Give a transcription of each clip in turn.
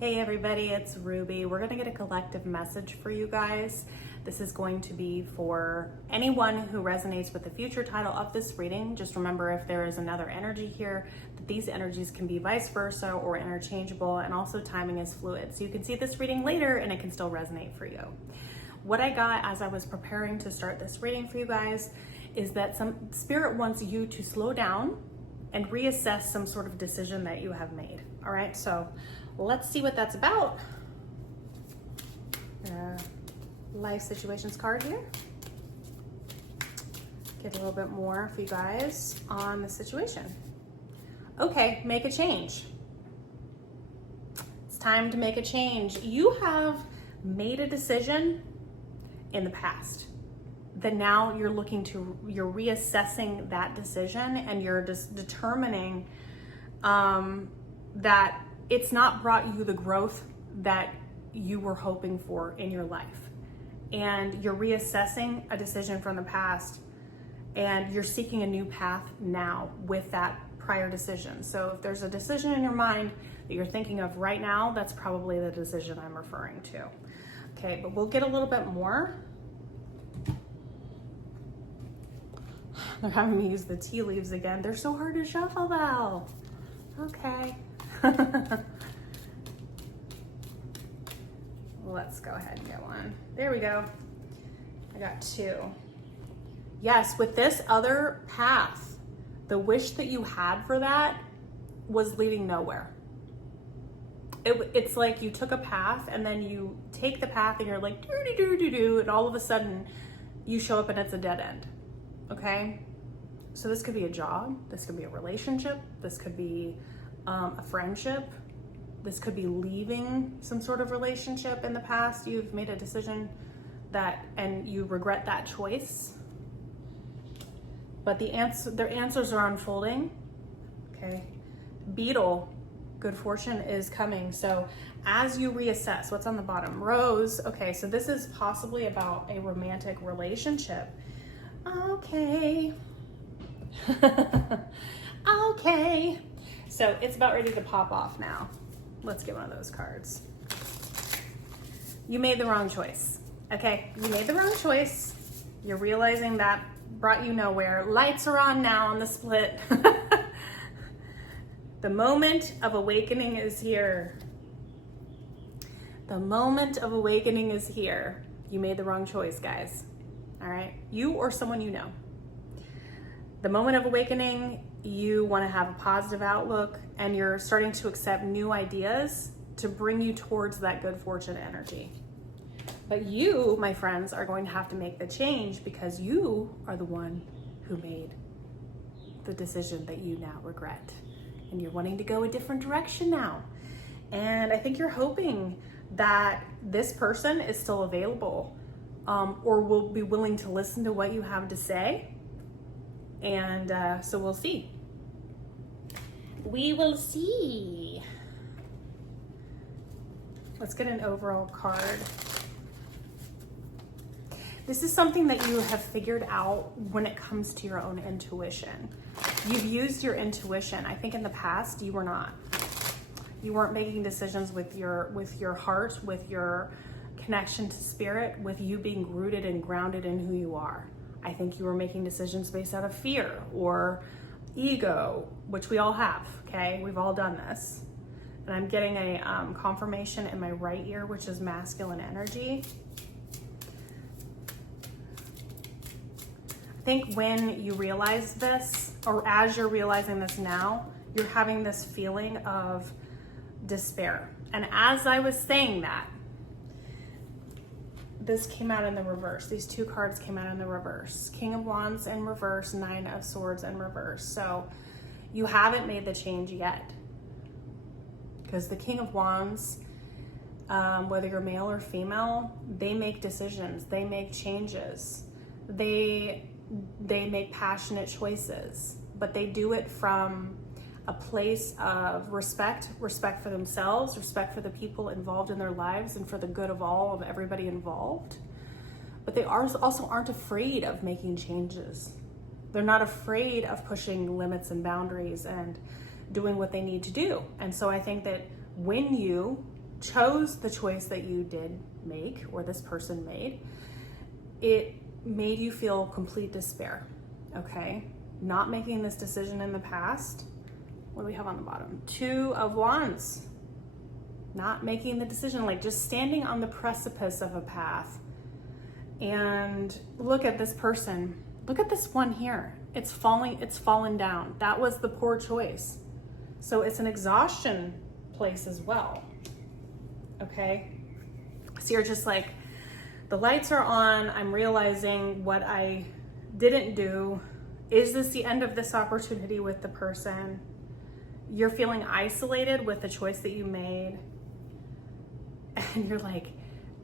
Hey everybody, it's Ruby. We're gonna get a collective message for you guys. This is going to be for anyone who resonates with the future title of this reading. Just remember, if there is another energy here, that these energies can be vice versa or interchangeable, and also timing is fluid. So you can see this reading later and it can still resonate for you. What I got as I was preparing to start this reading for you guys is that some spirit wants you to slow down and reassess some sort of decision that you have made. All right, so let's see what that's about. Life situations card here. Get a little bit more for you guys on the situation. Okay, make a change. It's time to make a change. You have made a decision in the past that now you're you're reassessing that decision, and you're just determining that it's not brought you the growth that you were hoping for in your life. And you're reassessing a decision from the past, and you're seeking a new path now with that prior decision. So if there's a decision in your mind that you're thinking of right now, that's probably the decision I'm referring to. Okay, but we'll get a little bit more. They're having me use the tea leaves again. They're so hard to shuffle though. Okay. Let's go ahead and get one. There we go. I got two. Yes, with this other path, the wish that you had for that was leading nowhere. It's like you took a path, and then you take the path and you're like, do, and all of a sudden you show up and it's a dead end. Okay? So this could be a job, this could be a relationship, this could be a friendship, this could be leaving some sort of relationship in the past. You've made a decision and you regret that choice. But their answers are unfolding. Okay. Beetle, good fortune is coming. So as you reassess, what's on the bottom? Rose. Okay, so this is possibly about a romantic relationship. Okay. Okay. So it's about ready to pop off now. Let's get one of those cards. You made the wrong choice. Okay, you made the wrong choice. You're realizing that brought you nowhere. Lights are on now on the split. The moment of awakening is here. The moment of awakening is here. You made the wrong choice, guys. All right, you or someone you know. The moment of awakening, you want to have a positive outlook, and you're starting to accept new ideas to bring you towards that good fortune energy. But you, my friends, are going to have to make the change, because you are the one who made the decision that you now regret. And you're wanting to go a different direction now. And I think you're hoping that this person is still available, or will be willing to listen to what you have to say. And so we'll see. We will see. Let's get an overall card. This is something that you have figured out when it comes to your own intuition. You've used your intuition. I think in the past you were not. You weren't making decisions with your heart, with your connection to spirit, with you being rooted and grounded in who you are. I think you were making decisions based out of fear or ego, which we all have, okay? We've all done this. And I'm getting a confirmation in my right ear, which is masculine energy. I think when you realize this, or as you're realizing this now, you're having this feeling of despair. And as I was saying that, this came out in the reverse. These two cards came out in the reverse. King of Wands in reverse, Nine of Swords in reverse. So you haven't made the change yet. Because the King of Wands, whether you're male or female, they make decisions. They make changes. They make passionate choices. But they do it from a place of respect for themselves, respect for the people involved in their lives, and for the good of everybody involved. But they also aren't afraid of making changes. They're not afraid of pushing limits and boundaries and doing what they need to do. And so I think that when you chose the choice that you did make, or this person made, it made you feel complete despair, okay? Not making this decision in the past. What do we have on the bottom? 2 of Wands. Not making the decision, like just standing on the precipice of a path. And look at this person. Look at this one here. It's fallen down. That was the poor choice. So it's an exhaustion place as well. Okay? So you're just like, the lights are on. I'm realizing what I didn't do. Is this the end of this opportunity with the person? You're feeling isolated with the choice that you made. And you're like,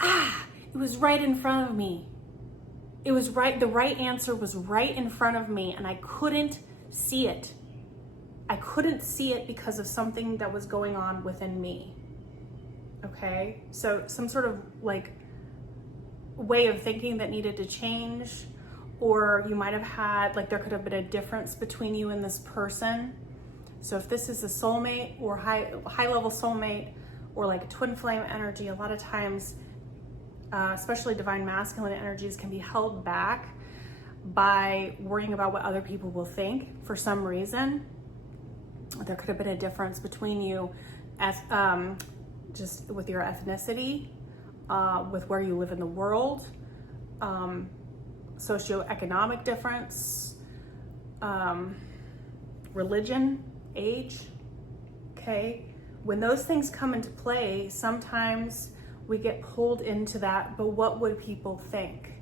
it was right in front of me. It was right, the right answer was right in front of me, and I couldn't see it. I couldn't see it because of something that was going on within me. Okay? So some sort of like way of thinking that needed to change, or you might have had, like there could have been a difference between you and this person. So if this is a soulmate or high level soulmate, or like a twin flame energy, a lot of times, especially divine masculine energies, can be held back by worrying about what other people will think for some reason. There could have been a difference between you as just with your ethnicity, with where you live in the world, socioeconomic difference, religion, age, okay? When those things come into play, sometimes we get pulled into that, but what would people think?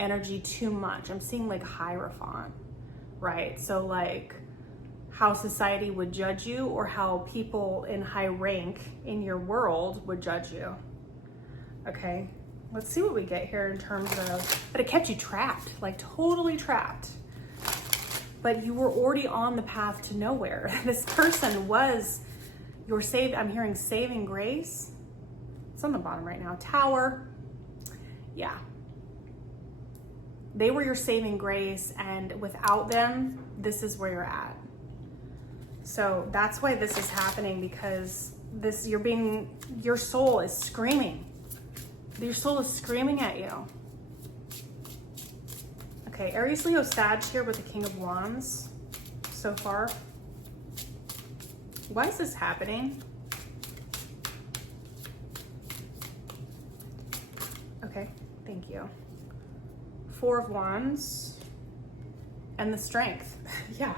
Energy too much. I'm seeing like Hierophant, right? So like how society would judge you, or how people in high rank in your world would judge you. Okay, let's see what we get here in terms of, but it kept you trapped, like totally trapped. But you were already on the path to nowhere. This person was your I'm hearing saving grace. It's on the bottom right now. Tower. Yeah. They were your saving grace, and without them, this is where you're at. So that's why this is happening, because your soul is screaming. Your soul is screaming at you. Okay, Aries, Leo, Sag here with the King of Wands so far. Why is this happening? Okay, thank you. 4 of Wands and the Strength. Yeah.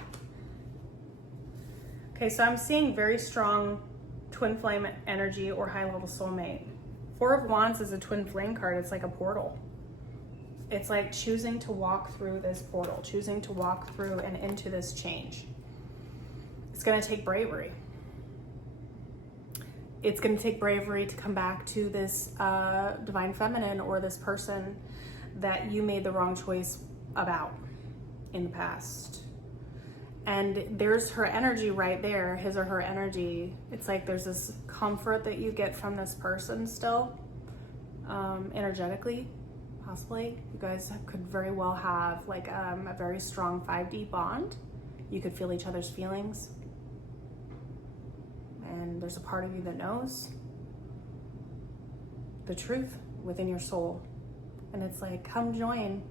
Okay, so I'm seeing very strong twin flame energy or high level soulmate. 4 of Wands is a twin flame card. It's like a portal. It's like choosing to walk through this portal, choosing to walk through and into this change. It's going to take bravery. It's going to take bravery to come back to this divine feminine, or this person that you made the wrong choice about in the past. And there's her energy right there, his or her energy. It's like there's this comfort that you get from this person still, energetically, possibly. You guys could very well have like a very strong 5D bond. You could feel each other's feelings. And there's a part of you that knows the truth within your soul. And it's like, come join,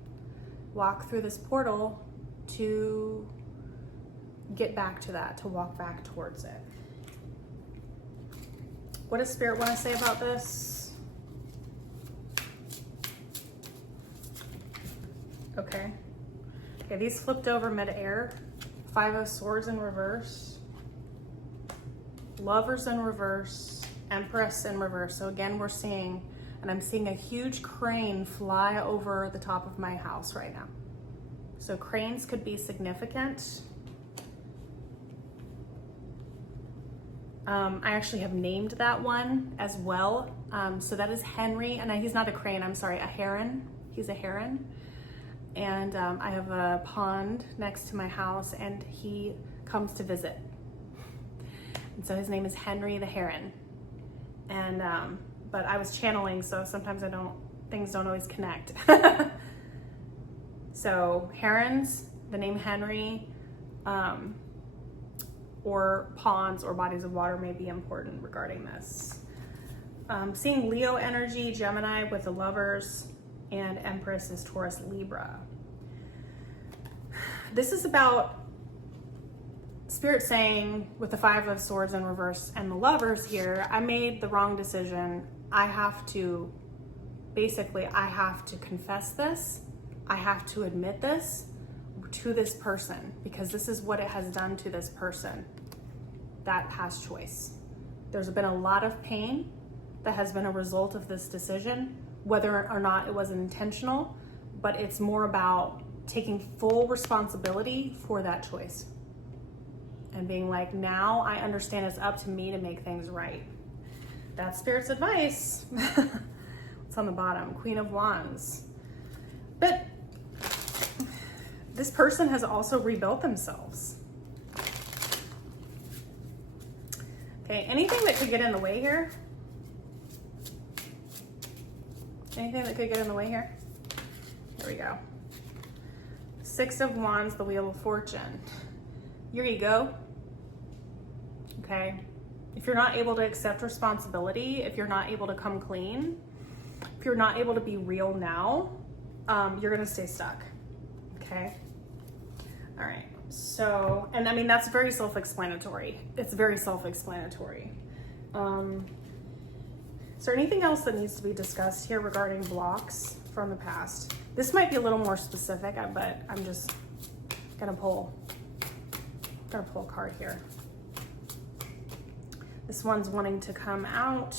walk through this portal to get back to that, to walk back towards it. What does Spirit want to say about this? Okay. Okay, these flipped over mid-air. 5 of Swords in reverse. Lovers in reverse. Empress in reverse. So again, we're seeing, and I'm seeing a huge crane fly over the top of my house right now. So cranes could be significant. I actually have named that one as well. So that is Henry, and he's not a crane, I'm sorry, a heron. He's a heron. And I have a pond next to my house, and he comes to visit. And so his name is Henry the Heron. And, but I was channeling, so sometimes things don't always connect. So herons, the name Henry, or ponds or bodies of water may be important regarding this. Seeing Leo energy, Gemini with the Lovers, and Empress is Taurus, Libra. This is about Spirit saying, with the Five of Swords in reverse and the Lovers here, I made the wrong decision. I have to confess this. I have to admit this to this person, because this is what it has done to this person, that past choice. There's been a lot of pain that has been a result of this decision, whether or not it was intentional, but it's more about taking full responsibility for that choice and being like, now I understand it's up to me to make things right. That's Spirit's advice. What's on the bottom? Queen of Wands. But this person has also rebuilt themselves. Okay, anything that could get in the way here? Anything that could get in the way here? Here we go. Six of Wands, the Wheel of Fortune. Your ego. Okay. If you're not able to accept responsibility, if you're not able to come clean, if you're not able to be real now, you're gonna stay stuck. Okay. All right. So, and I mean, that's very self-explanatory. It's very self-explanatory. Is there anything else that needs to be discussed here regarding blocks from the past? This might be a little more specific, but I'm just gonna pull a card here. This one's wanting to come out.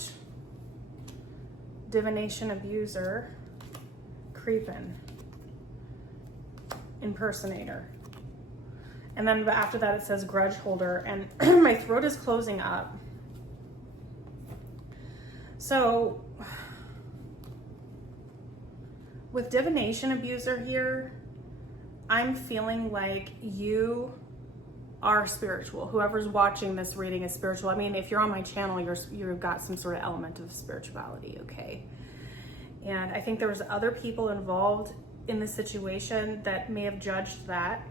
Divination abuser, creepin', impersonator. And then after that it says grudge holder, and my throat is closing up. So with divination abuser here, I'm feeling like you are spiritual. Whoever's watching this reading is spiritual. I mean, if you're on my channel, you've got some sort of element of spirituality, okay? And I think there was other people involved in this situation that may have judged that,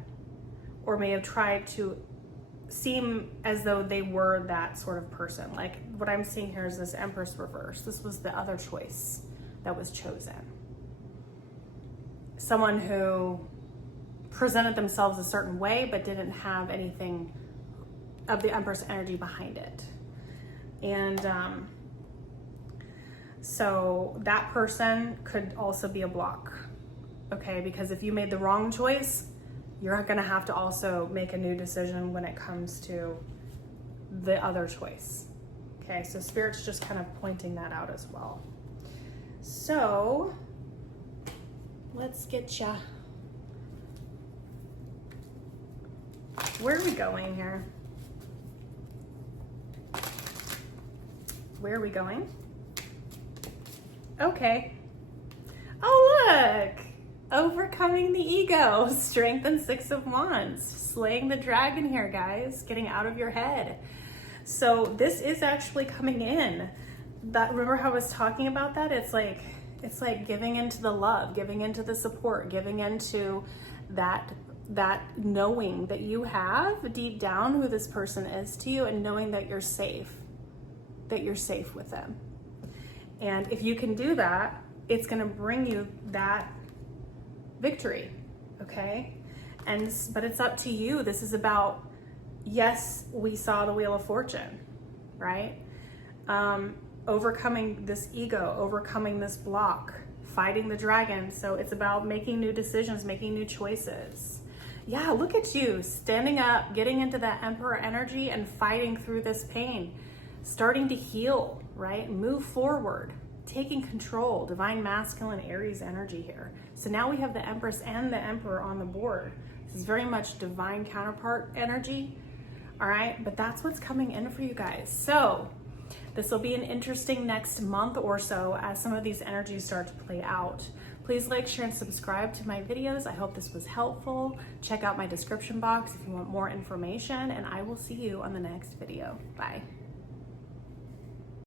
or may have tried to seem as though they were that sort of person. Like what I'm seeing here is this Empress reverse. This was the other choice that was chosen. Someone who presented themselves a certain way, but didn't have anything of the Empress energy behind it. And so that person could also be a block, okay? Because if you made the wrong choice, you're gonna have to also make a new decision when it comes to the other choice. Okay, so Spirit's just kind of pointing that out as well. So let's get ya. Where are we going here? Where are we going? Okay. Oh, look! Overcoming the ego, strength and Six of Wands, slaying the dragon here, guys, getting out of your head. So this is actually coming in. That, remember how I was talking about that? It's like giving into the love, giving into the support, giving into that knowing that you have deep down who this person is to you, and knowing that you're safe with them. And if you can do that, it's going to bring you that victory, okay? But it's up to you. This is about, yes, we saw the Wheel of Fortune, right? Overcoming this ego, overcoming this block, fighting the dragon. So it's about making new decisions, making new choices. Yeah, look at you, standing up, getting into that Emperor energy and fighting through this pain, starting to heal, right? Move forward, taking control, divine masculine Aries energy here. So now we have the Empress and the Emperor on the board. This is very much divine counterpart energy, all right? But that's what's coming in for you guys. So this will be an interesting next month or so as some of these energies start to play out. Please like, share, and subscribe to my videos. I hope this was helpful. Check out my description box if you want more information, and I will see you on the next video. Bye.